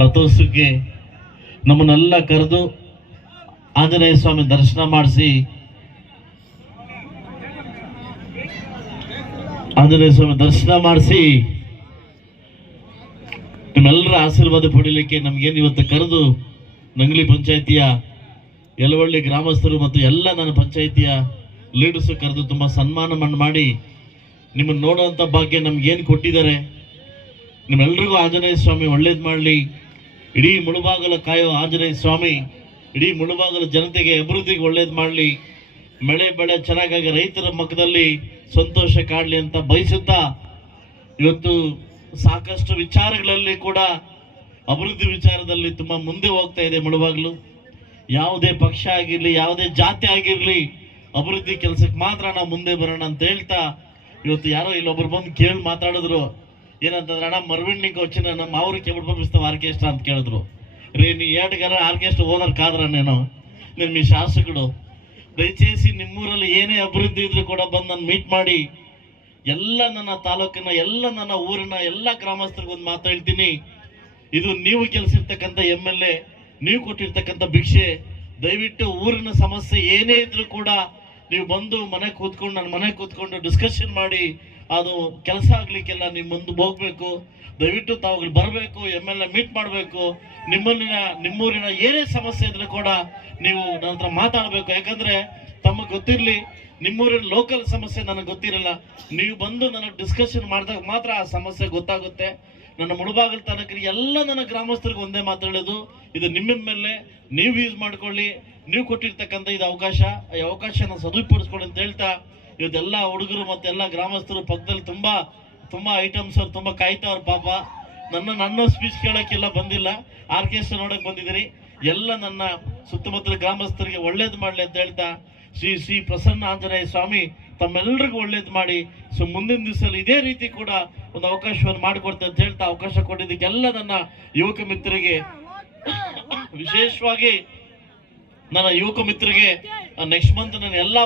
ರಥೋತ್ಸವಕ್ಕೆ ನಮ್ಮನ್ನೆಲ್ಲ ಕರೆದು ಆಂಜನೇಯ ಸ್ವಾಮಿ ದರ್ಶನ ಮಾಡಿಸಿ, ಆಂಜನೇಯ ಸ್ವಾಮಿ ದರ್ಶನ ಮಾಡಿಸಿ, ನಿಮ್ಮೆಲ್ಲರ ಆಶೀರ್ವಾದ ಪಡೀಲಿಕ್ಕೆ ನಮ್ಗೇನು ಇವತ್ತು ಕರೆದು, ನಂಗ್ಲಿ ಪಂಚಾಯಿತಿಯ ಎಲ್ಲವಳ್ಳಿ ಗ್ರಾಮಸ್ಥರು ಮತ್ತು ಎಲ್ಲ ನನ್ನ ಪಂಚಾಯಿತಿಯ ಲೀಡರ್ಸ್ ಕರೆದು ತುಂಬ ಸನ್ಮಾನ ಮಾಡಿ ನಿಮ್ಮನ್ನು ನೋಡುವಂಥ ಭಾಗ್ಯ ನಮ್ಗೇನು ಕೊಟ್ಟಿದ್ದಾರೆ. ನಿಮ್ಮೆಲ್ರಿಗೂ ಆಂಜನೇಯ ಸ್ವಾಮಿ ಒಳ್ಳೇದು ಮಾಡಲಿ. ಇಡೀ ಮುಳುಬಾಗಲ ಕಾಯೋ ಆಂಜನೇಯ ಸ್ವಾಮಿ, ಇಡೀ ಮುಳುಬಾಗಲ ಜನತೆಗೆ, ಅಭಿವೃದ್ಧಿಗೆ ಒಳ್ಳೇದು ಮಾಡಲಿ. ಮಳೆ, ಬೆಳೆ ಚೆನ್ನಾಗಾಗಿ ರೈತರ ಮಕ್ಕದಲ್ಲಿ ಸಂತೋಷ ಕಾಡಲಿ ಅಂತ ಬಯಸುತ್ತಾ, ಇವತ್ತು ಸಾಕಷ್ಟು ವಿಚಾರಗಳಲ್ಲಿ ಕೂಡ ಅಭಿವೃದ್ಧಿ ವಿಚಾರದಲ್ಲಿ ತುಂಬ ಮುಂದೆ ಹೋಗ್ತಾ ಇದೆ ಮುಳುಬಾಗಲು. ಯಾವುದೇ ಪಕ್ಷ ಆಗಿರಲಿ, ಯಾವುದೇ ಜಾತಿ ಆಗಿರಲಿ, ಅಭಿವೃದ್ಧಿ ಕೆಲಸಕ್ಕೆ ಮಾತ್ರ ನಾವು ಮುಂದೆ ಬರೋಣ ಅಂತ ಹೇಳ್ತಾ, ಇವತ್ತು ಯಾರೋ ಇಲ್ಲೊಬ್ರು ಬಂದು ಕೇಳಿ ಮಾತಾಡಿದ್ರು ಏನಂತಂದ್ರೆ ಅಣ್ಣ ಮರ್ವಿನ್ ನಿಂಗೆ వచ్చిన ನಮ್ಮ ఊరికి ಕೇಳ್ಬಿಟ್ಟು పంపిస్తావు ಆರ್ಕೆಸ್ಟ್ರಾ ಅಂತ ಕೇಳಿದ್ರು. ರೀ, ನೀ ಏಟಗಲ್ಲ ಆರ್ಕೆಸ್ಟ್ರಾ ಓನರ್ ಕಾದ್ರ ನೀನು? ನೀನು మీ ಶಾಸಕರು. ದಯಚೇಸಿ ನಿಮ್ಮೂರಲ್ಲಿ ಏನೇ ಅಭಿವೃದ್ಧಿ ಇದ್ರು ಕೂಡ ಬಂದು ನಾನು ಮೀಟ್ ಮಾಡಿ. ಎಲ್ಲ ನನ್ನ ತಾಲೂಕಿನ, ಎಲ್ಲ ನನ್ನ ಊರಿನ, ಎಲ್ಲ ಗ್ರಾಮಸ್ಥರಿಗೊಂದು ಮಾತು ಹೇಳ್ತೀನಿ. ಇದು ನೀವು ಕೆಲ್ಸಿರ್ತಕ್ಕಂಥ ಎಂ ಎಲ್ ಎ, ನೀವು ಕೊಟ್ಟಿರ್ತಕ್ಕಂಥ ಭಿಕ್ಷೆ. ದಯವಿಟ್ಟು ಊರಿನ ಸಮಸ್ಯೆ ಏನೇ ಇದ್ರೂ ಕೂಡ ನೀವು ಬಂದು ಮನೆ ಕೂತ್ಕೊಂಡು, ನನ್ನ ಮನೆ ಕೂತ್ಕೊಂಡು ಡಿಸ್ಕಷನ್ ಮಾಡಿ. ಅದು ಕೆಲಸ ಆಗ್ಲಿಕ್ಕೆಲ್ಲ ನಿಮ್ಮ ಮುಂದೆ ಹೋಗ್ಬೇಕು. ದಯವಿಟ್ಟು ತಾವುಗಳು ಬರಬೇಕು ಎಂ ಎಲ್ ಎ ಮೀಟ್ ಮಾಡಬೇಕು. ನಿಮ್ಮಲ್ಲಿನ, ನಿಮ್ಮೂರಿನ ಏನೇ ಸಮಸ್ಯೆ ಇದ್ರೂ ಕೂಡ ನೀವು ನನ್ನ ಹತ್ರ ಮಾತಾಡಬೇಕು. ಯಾಕಂದ್ರೆ ತಮಗೆ ಗೊತ್ತಿರಲಿ, ನಿಮ್ಮೂರಿನ ಲೋಕಲ್ ಸಮಸ್ಯೆ ನನಗೆ ಗೊತ್ತಿರಲ್ಲ. ನೀವು ಬಂದು ನನಗೆ ಡಿಸ್ಕಷನ್ ಮಾಡಿದಾಗ ಮಾತ್ರ ಆ ಸಮಸ್ಯೆ ಗೊತ್ತಾಗುತ್ತೆ. ನನ್ನ ಮುಳುಬಾಗಲ್ ತನಕ ಎಲ್ಲ ನನ್ನ ಗ್ರಾಮಸ್ಥರಿಗೆ ಒಂದೇ ಮಾತಾಡೋದು ಇದು ನಿಮ್ಮ ಮೇಲೆ ನೀವು ಯೂಸ್ ಮಾಡ್ಕೊಳ್ಳಿ. ನೀವು ಕೊಟ್ಟಿರ್ತಕ್ಕಂಥ ಇದು ಅವಕಾಶ. ಈ ಅವಕಾಶನ ಸದುಪಡಿಸ್ಕೊಳ್ಳಿ ಅಂತ ಹೇಳ್ತಾ ಇವತ್ತೆಲ್ಲ ಹುಡುಗರು ಮತ್ತೆಲ್ಲ ಗ್ರಾಮಸ್ಥರು ಪಕ್ಕದಲ್ಲಿ ತುಂಬಾ ತುಂಬಾ ಐಟಮ್ಸ್ ಅವ್ರು ತುಂಬಾ ಕಾಯ್ತಾವ್ರ ಪಾಪ. ನನ್ನ ನನ್ನ ಸ್ಪೀಚ್ ಕೇಳಕ್ಕೆಲ್ಲ ಬಂದಿಲ್ಲ. ಆರ್ಕೆಸ್ಟ್ರಾ ನೋಡಕ್ ಬಂದಿದ್ದೀರಿ. ಎಲ್ಲ ನನ್ನ ಸುತ್ತಮುತ್ತಲ ಗ್ರಾಮಸ್ಥರಿಗೆ ಒಳ್ಳೇದು ಮಾಡ್ಲಿ ಅಂತ ಹೇಳ್ತಾ ಶ್ರೀ ಶ್ರೀ ಪ್ರಸನ್ನ ಆಂಜನೇಯ ಸ್ವಾಮಿ ತಮ್ಮೆಲ್ಲರಿಗೂ ಒಳ್ಳೇದು ಮಾಡಿ. ಸೊ ಮುಂದಿನ ದಿವಸದಲ್ಲಿ ಇದೇ ರೀತಿ ಕೂಡ ಒಂದು ಅವಕಾಶವನ್ನು ಮಾಡಿಕೊಡ್ತೆ ಅಂತ ಹೇಳ್ತಾ ಅವಕಾಶ ಕೊಟ್ಟಿದ್ದಕ್ಕೆಲ್ಲ ನನ್ನ ಯುವಕ ಮಿತ್ರರಿಗೆ ವಿಶೇಷವಾಗಿ ನನ್ನ ಯುವಕ ಮಿತ್ರರಿಗೆ ನೆಕ್ಸ್ಟ್ ಮಂತ್ ನಾನು ಎಲ್ಲ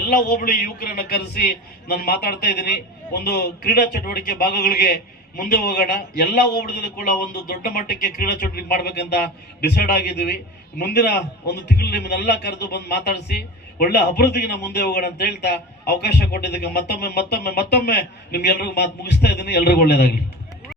ಎಲ್ಲ ಹೋಬಳಿ ಯುವಕರನ್ನ ಕರೆಸಿ ನಾನು ಮಾತಾಡ್ತಾ ಇದ್ದೀನಿ. ಒಂದು ಕ್ರೀಡಾ ಚಟುವಟಿಕೆ ಭಾಗಗಳಿಗೆ ಮುಂದೆ ಹೋಗೋಣ. ಎಲ್ಲ ಹೋಬಳಿದಲ್ಲೂ ಕೂಡ ಒಂದು ದೊಡ್ಡ ಮಟ್ಟಕ್ಕೆ ಕ್ರೀಡಾ ಚಟುವಟಿಕೆ ಮಾಡ್ಬೇಕಂತ ಡಿಸೈಡ್ ಆಗಿದ್ದೀವಿ. ಮುಂದಿನ ಒಂದು ತಿಂಗಳು ನಿಮ್ಮನ್ನೆಲ್ಲ ಕರೆದು ಬಂದು ಮಾತಾಡಿಸಿ, ಒಳ್ಳೆ ಅಭಿವೃದ್ಧಿಗೆ ನಾವು ಮುಂದೆ ಹೋಗೋಣ ಅಂತ ಹೇಳ್ತಾ ಅವಕಾಶ ಕೊಟ್ಟಿದ್ದಕ್ಕೆ ಮತ್ತೊಮ್ಮೆ ಮತ್ತೊಮ್ಮೆ ಮತ್ತೊಮ್ಮೆ ನಿಮ್ಗೆಲ್ರಿಗೂ ಮಾತು ಮುಗಿಸ್ತಾ ಇದ್ದೀನಿ. ಎಲ್ರಿಗೂ ಒಳ್ಳೇದಾಗಲಿ.